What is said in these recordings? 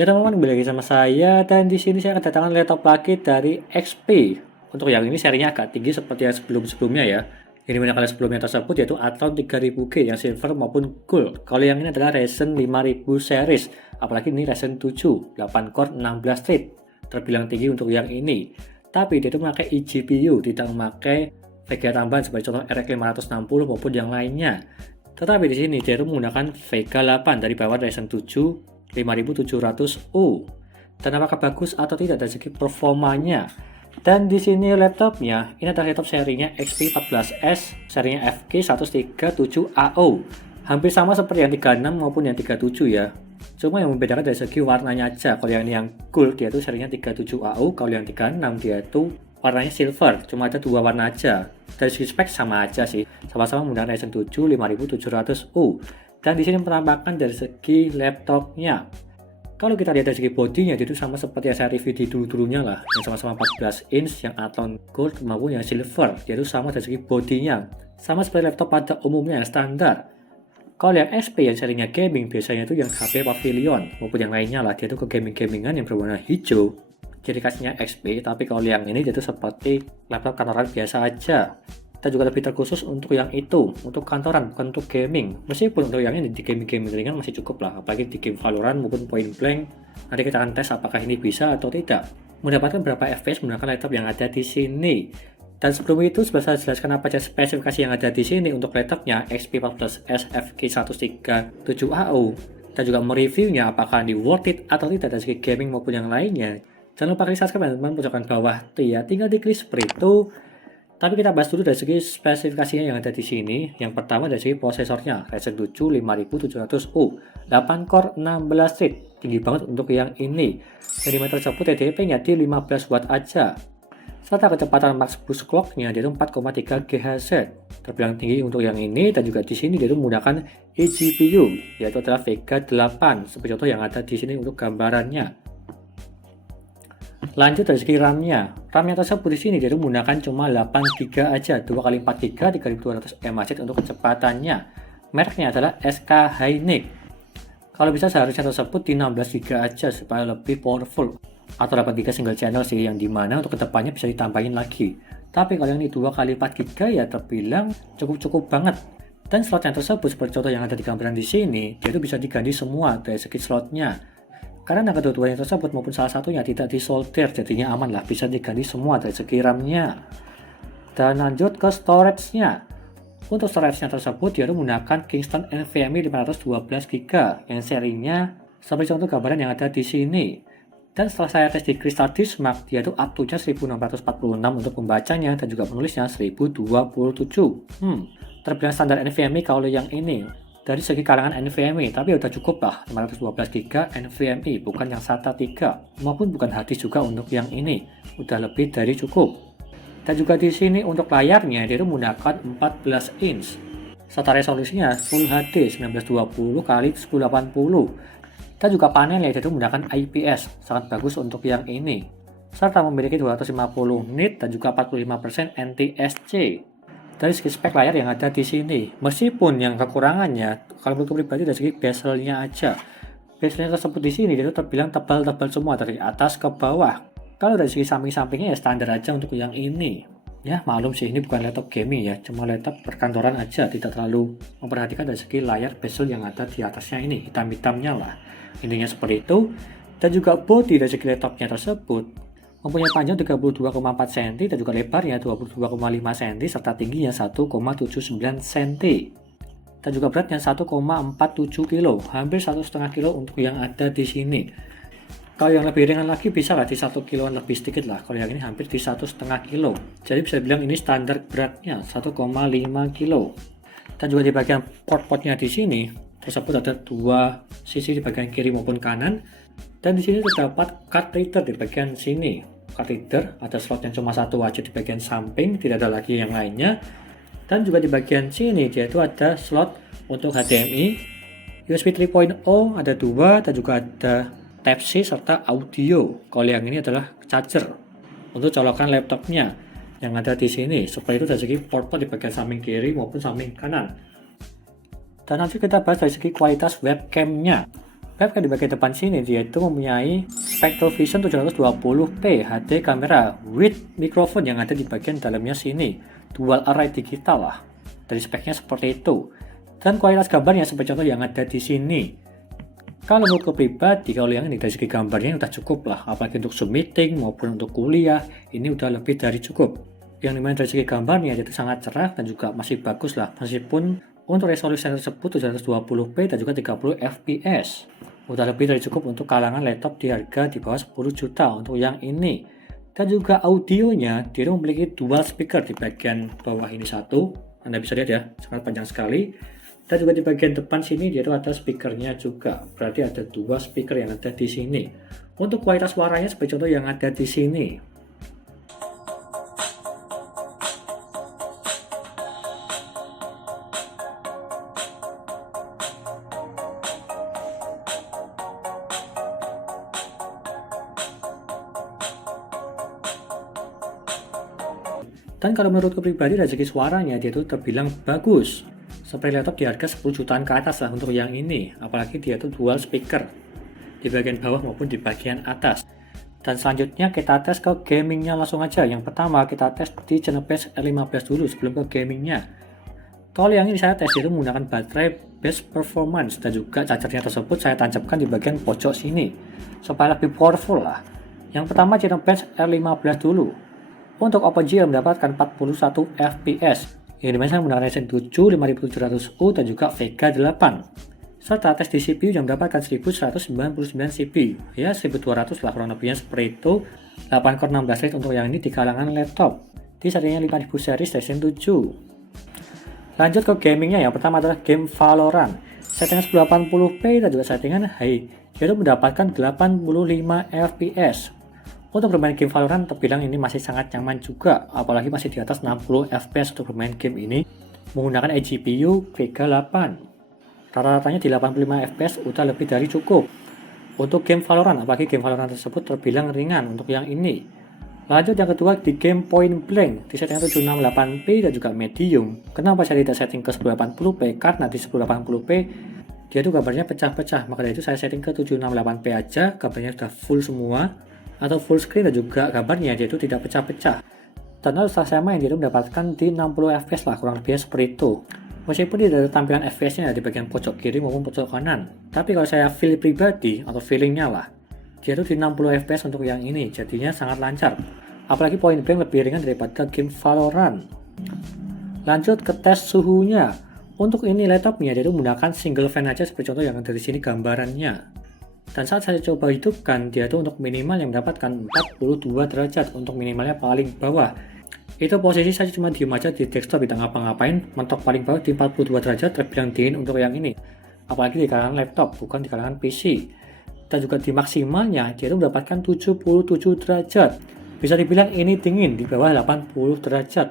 Ya teman-teman, kembali lagi sama saya dan di sini saya kedatangan laptop lagi dari XP. Untuk yang ini serinya agak tinggi seperti yang sebelum-sebelumnya ya. Yang dimana kalau sebelumnya tersebut yaitu Athlon 3000G yang silver maupun gold. Kalau yang ini adalah Ryzen 5000 series. Apalagi ini Ryzen 7, 8 core 16 thread. Terbilang tinggi untuk yang ini. Tapi dia itu memakai eGPU, tidak memakai VGA tambahan seperti contoh RX 560 maupun yang lainnya. Tetapi di sini dia itu menggunakan Vega 8 dari bawah Ryzen 7 5700U. Dan apakah bagus atau tidak dari segi performanya? Dan di sini laptopnya, ini adalah laptop serinya XP 14S, serinya FK137AO. Hampir sama seperti yang 36 maupun yang 37 ya. Cuma yang membedakan dari segi warnanya aja. Kalau yang ini yang gold dia itu serinya 37AO, kalau yang 36 dia itu warnanya silver, cuma ada dua warna aja. Dari segi spek sama aja sih, sama-sama menggunakan Ryzen 7 5700U. Dan di sini penampakan dari segi laptopnya. Kalau kita lihat dari segi bodinya, itu sama seperti yang saya review di dulu-dulunya lah, yang sama-sama 14 inch, yang Athlon Gold maupun yang silver, yaitu sama dari segi bodinya. Sama seperti laptop pada umumnya yang standar. Kalau yang XP yang serinya gaming, biasanya itu yang HP Pavilion maupun yang lainnya lah, dia itu ke gaming-gamingan yang berwarna hijau. Ciri khasnya XP, tapi kalau yang ini dia itu seperti laptop kantoran biasa aja. Kita juga lebih terkhusus untuk yang itu, untuk kantoran, bukan untuk gaming. Meskipun untuk yang ini di gaming-gaming ringan masih cukup lah, apalagi di game Valorant maupun Point Blank. Nanti kita akan tes apakah ini bisa atau tidak. Mendapatkan berapa FPS menggunakan laptop yang ada di sini. Dan sebelum itu, sebelum saya jelaskan apa saja spesifikasi yang ada di sini untuk laptopnya XP14S FK137AO, dan juga mereviewnya apakah ini worth it atau tidak dari segi gaming maupun yang lainnya. Jangan lupa klik subscribe teman-teman pojokan bawah tuh ya, tinggal diklik seperti itu. Tapi kita bahas dulu dari segi spesifikasinya yang ada di sini. Yang pertama dari segi prosesornya, Ryzen 7 5700U, 8 core 16 thread, tinggi banget untuk yang ini. Yang dimana tersebut TDP-nya di 15 watt aja. Serta kecepatan max boost clock-nya dia 4,3 GHz. Terbilang tinggi untuk yang ini, dan juga di sini dia menggunakan eGPU, yaitu adalah Vega 8, seperti contoh yang ada di sini untuk gambarannya. Lanjut dari segi RAM-nya. RAM-nya tersebut di sini dia menggunakan cuma 8GB aja, 2x4GB 3200 mAh untuk kecepatannya. Mereknya adalah SK Hynix. Kalau bisa seharusnya tersebut di 16GB aja supaya lebih powerful. Atau 8GB single channel sih, yang dimana untuk kedepannya bisa ditambahin lagi. Tapi kalau yang ini 2x4GB ya terbilang cukup banget. Dan slotnya tersebut seperti contoh yang ada di gambaran di sini, dia itu bisa diganti semua dari segi slotnya. Karena kedua-duanya tersebut maupun salah satunya tidak disolder, jadinya aman lah, bisa diganti semua dari segi RAM-nya. Dan lanjut ke storage-nya. Untuk storage-nya tersebut dia menggunakan Kingston NVMe 512GB yang serinya seperti contoh gambaran yang ada di sini. Dan setelah saya tes di Crystal Disk Mark, dia itu up-to-nya 1646 untuk membacanya dan juga penulisnya 1027. Terbilang standar NVMe kalau yang ini. Dari segi kalangan NVMe, tapi udah cukup lah 512GB NVMe, bukan yang SATA 3 maupun bukan harddisk juga untuk yang ini, udah lebih dari cukup. Dan juga di sini untuk layarnya dia itu menggunakan 14 inch serta resolusinya Full HD 1920x1080. Dan juga panelnya dia itu menggunakan IPS, sangat bagus untuk yang ini, serta memiliki 250 nit dan juga 45% NTSC. Dari segi spek layar yang ada di sini, meskipun yang kekurangannya, kalau menurut pribadi dari segi bezel-nya aja, bezel-nya tersebut di sini itu terbilang tebal-tebal semua dari atas ke bawah. Kalau dari segi samping-sampingnya ya standar aja untuk yang ini. Ya maklum sih, ini bukan laptop gaming ya, cuma laptop perkantoran aja, tidak terlalu memperhatikan dari segi layar bezel yang ada di atasnya ini, hitam-hitamnya lah. Intinya seperti itu. Dan juga body dari segi laptopnya tersebut mempunyai panjang 32,4 cm dan juga lebarnya 22,5 cm serta tingginya 1,79 cm. Dan juga beratnya 1,47 kg, hampir 1,5 kg untuk yang ada di sini. Kalau yang lebih ringan lagi bisa lah di 1 kiloan lebih sedikit lah. Kalau yang ini hampir di 1,5 kg. Jadi bisa bilang ini standar beratnya 1,5 kg. Dan juga di bagian port-portnya di sini tersebut ada dua sisi di bagian kiri maupun kanan. Dan di sini terdapat card reader di bagian sini. Card reader ada slot yang cuma satu aja di bagian samping, tidak ada lagi yang lainnya. Dan juga di bagian sini dia itu ada slot untuk HDMI, USB 3.0 ada dua, dan juga ada Type-C serta audio. Kalau yang ini adalah charger untuk colokan laptopnya yang ada di sini. Seperti itu dari segi port-port di bagian samping kiri maupun samping kanan. Dan nanti kita bahas dari segi kualitas webcamnya. Webcam di bagian depan sini dia itu mempunyai Spectrovision 720p HD kamera with microphone yang ada di bagian dalamnya sini. Dual array digital lah. Dari speknya seperti itu. Dan kualitas gambarnya seperti contoh yang ada di sini. Kalau menurutku pribadi, kalau yang ini dari segi gambarnya udah cukup lah. Apalagi untuk Zoom meeting maupun untuk kuliah, ini udah lebih dari cukup. Yang dimana dari segi gambarnya itu sangat cerah dan juga masih bagus lah. Meskipun untuk resolusi tersebut 720p dan juga 30 fps. Udah lebih dari cukup untuk kalangan laptop di harga di bawah 10 juta untuk yang ini. Dan juga audionya, dia memiliki dual speaker di bagian bawah ini satu. Anda bisa lihat ya, sangat panjang sekali. Dan juga di bagian depan sini dia itu ada speakernya juga. Berarti ada dua speaker yang ada di sini. Untuk kualitas suaranya seperti contoh yang ada di sini. Dan kalau menurutku pribadi dari segi suaranya dia itu terbilang bagus. Seperti laptop di harga 10 jutaan ke atas lah untuk yang ini. Apalagi dia itu dual speaker di bagian bawah maupun di bagian atas. Dan selanjutnya kita tes ke gamingnya langsung aja. Yang pertama kita tes di Genesis R15 dulu sebelum ke gamingnya. Kalau yang ini saya tes itu menggunakan baterai best performance dan juga chargernya tersebut saya tancapkan di bagian pojok sini supaya lebih powerful lah. Yang pertama Genesis R15 dulu. Untuk OpenGL mendapatkan 41 fps, yang dimana saya menggunakan Ryzen 7 5700U dan juga Vega 8. Serta tes di CPU yang mendapatkan 1199 CPU, ya 1200 lah kurang lebihnya seperti itu. 8 core 16 thread untuk yang ini di kalangan laptop, di settingnya 5000 series Ryzen 7. Lanjut ke gamingnya, yang pertama adalah game Valorant. Settingan 1080p dan juga settingan high, yaitu mendapatkan 85 fps. Untuk bermain game Valorant terbilang ini masih sangat nyaman juga, apalagi masih di atas 60 fps untuk bermain game ini menggunakan eGPU Vega 8. Rata-ratanya di 85 fps udah lebih dari cukup untuk game Valorant, apalagi game Valorant tersebut terbilang ringan untuk yang ini. Lanjut yang kedua di game Point Blank, di settingan 768p dan juga medium. Kenapa saya tidak setting ke 1080p? Karena di 1080p dia tuh gambarnya pecah-pecah, maka dari itu saya setting ke 768p aja, gambarnya sudah full semua atau full screen dan juga gambarnya dia itu tidak pecah-pecah. Dan lalu setelah saya main dia itu mendapatkan di 60 fps lah kurang lebih seperti itu. Meskipun tidak ada tampilan fps-nya di bagian pojok kiri maupun pojok kanan, tapi kalau saya feel pribadi atau feelingnya lah, dia itu di 60 fps untuk yang ini, jadinya sangat lancar. Apalagi Point Blank lebih ringan daripada game Valorant. Lanjut ke tes suhunya. Untuk ini laptopnya dia itu menggunakan single fan aja seperti contoh yang ada di sini gambarannya. Dan saat saya coba hidupkan, dia itu untuk minimal yang mendapatkan 42 derajat untuk minimalnya paling bawah. Itu posisi saya cuma diem aja di desktop, tidak ngapa-ngapain, mentok paling bawah di 42 derajat terbilang dingin untuk yang ini. Apalagi di kalangan laptop, bukan di kalangan PC. Dan juga di maksimalnya, dia itu mendapatkan 77 derajat. Bisa dibilang ini dingin di bawah 80 derajat.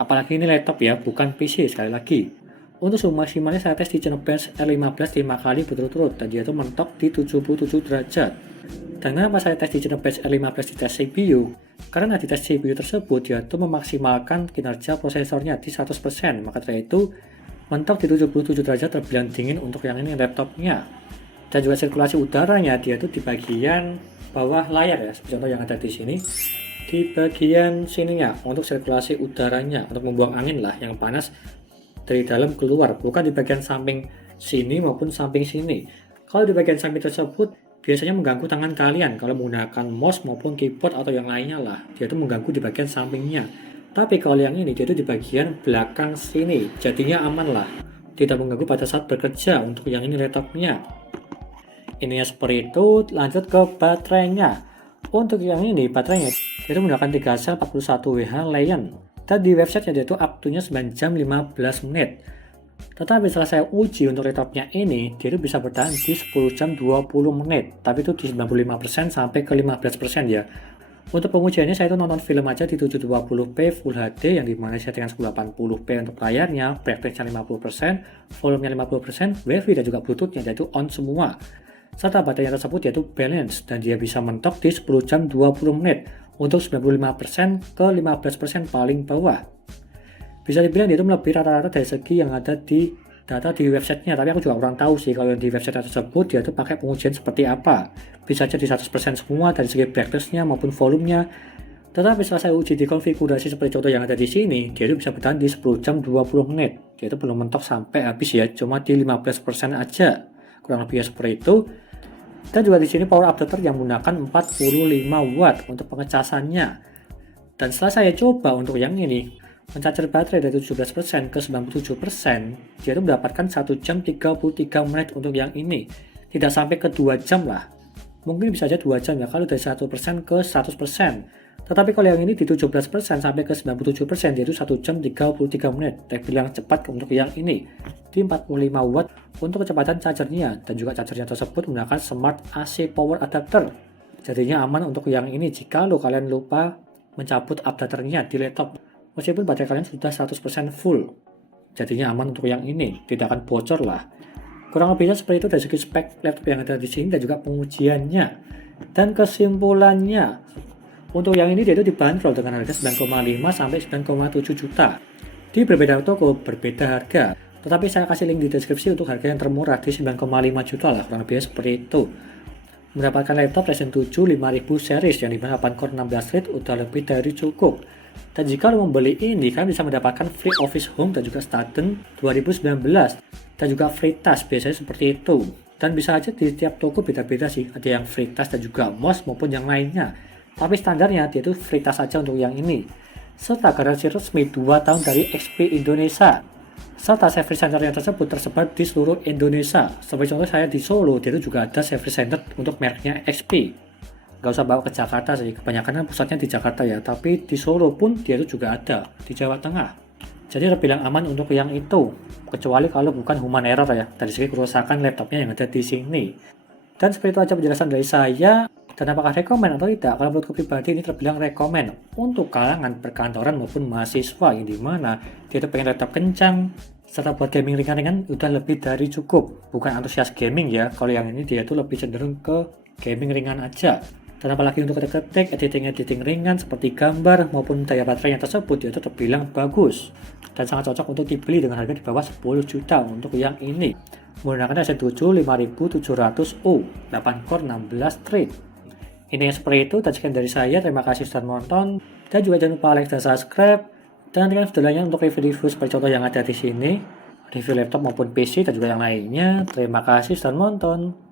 Apalagi ini laptop ya, bukan PC sekali lagi. Untuk suhu maksimalnya saya tes di Genesis R15 5 kali berturut-turut dan dia itu mentok di 77 derajat. Dan kenapa saya tes di Genesis R15 di tes CPU? Karena di tes CPU tersebut dia itu memaksimalkan kinerja prosesornya di 100%, maka dari itu mentok di 77 derajat terbilang dingin untuk yang ini laptopnya. Dan juga sirkulasi udaranya dia itu di bagian bawah layar ya, seperti contoh yang ada di sini. Di bagian sininya untuk sirkulasi udaranya, untuk membuang angin lah yang panas dari dalam keluar, bukan di bagian samping sini maupun samping sini. Kalau di bagian samping tersebut biasanya mengganggu tangan kalian kalau menggunakan mouse maupun keyboard atau yang lainnya lah, dia itu mengganggu di bagian sampingnya. Tapi kalau yang ini dia itu di bagian belakang sini, jadinya aman lah, tidak mengganggu pada saat bekerja untuk yang ini laptopnya. Ininya seperti itu. Lanjut ke baterainya. Untuk yang ini baterainya dia itu menggunakan 3 sel 41Wh Lion. Dan di website dia itu up to-nya 9 jam 15 menit. Tetapi setelah saya uji untuk laptopnya ini, dia itu bisa bertahan di 10 jam 20 menit. Tapi itu di 95% sampai ke 15% ya. Untuk pengujiannya saya itu nonton film aja di 720p Full HD yang dimana settingan 1080p untuk layarnya, backlight-nya 50%, volumenya 50%, WiFi dan juga Bluetooth-nya dia itu on semua. Serta baterainya tersebut dia itu balance dan dia bisa mentok di 10 jam 20 menit. Untuk 95% ke 15% paling bawah. Bisa dibilang dia itu melebihi rata-rata dari segi yang ada di data di websitenya, tapi aku juga kurang tahu sih kalau yang di website tersebut dia tuh pakai pengujian seperti apa. Bisa jadi 100% semua dari segi brightness-nya maupun volumenya. Tetapi setelah saya uji di konfigurasi seperti contoh yang ada di sini, dia itu bisa bertahan di 10 jam 20 menit. Dia itu belum mentok sampai habis ya, cuma di 15% aja. Kurang lebih seperti itu. Dan juga di sini power adapter yang menggunakan 45 watt untuk pengecasannya. Dan setelah saya coba untuk yang ini, mencajar baterai dari 17% ke 97%, dia itu mendapatkan 1 jam 33 menit untuk yang ini. Tidak sampai ke 2 jam lah. Mungkin bisa aja 2 jam ya, kalau dari 1% ke 100%. Tetapi kalau yang ini di 17% sampai ke 97%, yaitu 1 jam 33 menit. Terbilang cepat untuk yang ini. Di 45 watt untuk kecepatan chargernya. Dan juga chargernya tersebut menggunakan Smart AC Power Adapter. Jadinya aman untuk yang ini jika kalian lupa mencabut adapternya di laptop. Meskipun baterai kalian sudah 100% full. Jadinya aman untuk yang ini, tidak akan bocor lah. Kurang lebihnya seperti itu dari segi spek laptop yang ada di sini dan juga pengujiannya. Dan kesimpulannya, untuk yang ini dia itu dibanderol dengan harga 9,5 sampai 9,7 juta. Di berbeda toko, berbeda harga. Tetapi saya kasih link di deskripsi untuk harga yang termurah di 9,5 juta lah, kurang lebihnya seperti itu. Mendapatkan laptop Ryzen 7 5000 series yang dimana 8 core 16 thread udah lebih dari cukup. Dan jika lo membeli ini, kalian bisa mendapatkan free Office Home dan juga Staten 2019 dan juga free tas, biasanya seperti itu. Dan bisa aja di tiap toko beda-beda sih, ada yang free tas dan juga mouse maupun yang lainnya. Tapi standarnya dia itu free tas saja untuk yang ini. Serta garansi resmi 2 tahun dari XP Indonesia. Serta service center yang tersebut tersebar di seluruh Indonesia. Seperti contoh saya di Solo, dia itu juga ada service center untuk mereknya XP. Gak usah bawa ke Jakarta sih, kebanyakan kan pusatnya di Jakarta ya, tapi di Solo pun dia itu juga ada, di Jawa Tengah. Jadi terbilang aman untuk yang itu, kecuali kalau bukan human error ya, dari segi kerusakan laptopnya yang ada di sini. Dan seperti itu aja penjelasan dari saya, dan apakah rekomen atau tidak, kalau menurutku pribadi ini terbilang rekomen untuk kalangan perkantoran maupun mahasiswa, yang dimana dia itu pengen laptop kencang, serta buat gaming ringan-ringan udah lebih dari cukup, bukan antusias gaming ya, kalau yang ini dia itu lebih cenderung ke gaming ringan aja. Dan apalagi untuk ketik-ketik, editing ringan seperti gambar maupun daya baterai yang tersebut itu terbilang bagus dan sangat cocok untuk dibeli dengan harga di bawah 10 juta untuk yang ini. Menggunakan Ryzen 7 5700U 8 core 16 thread. Ini yang seperti itu, dan sekian dari saya. Terima kasih sudah menonton dan juga jangan lupa like dan subscribe. Dan nantikan videonya untuk review-review seperti contoh yang ada di sini, review laptop maupun PC dan juga yang lainnya. Terima kasih sudah menonton.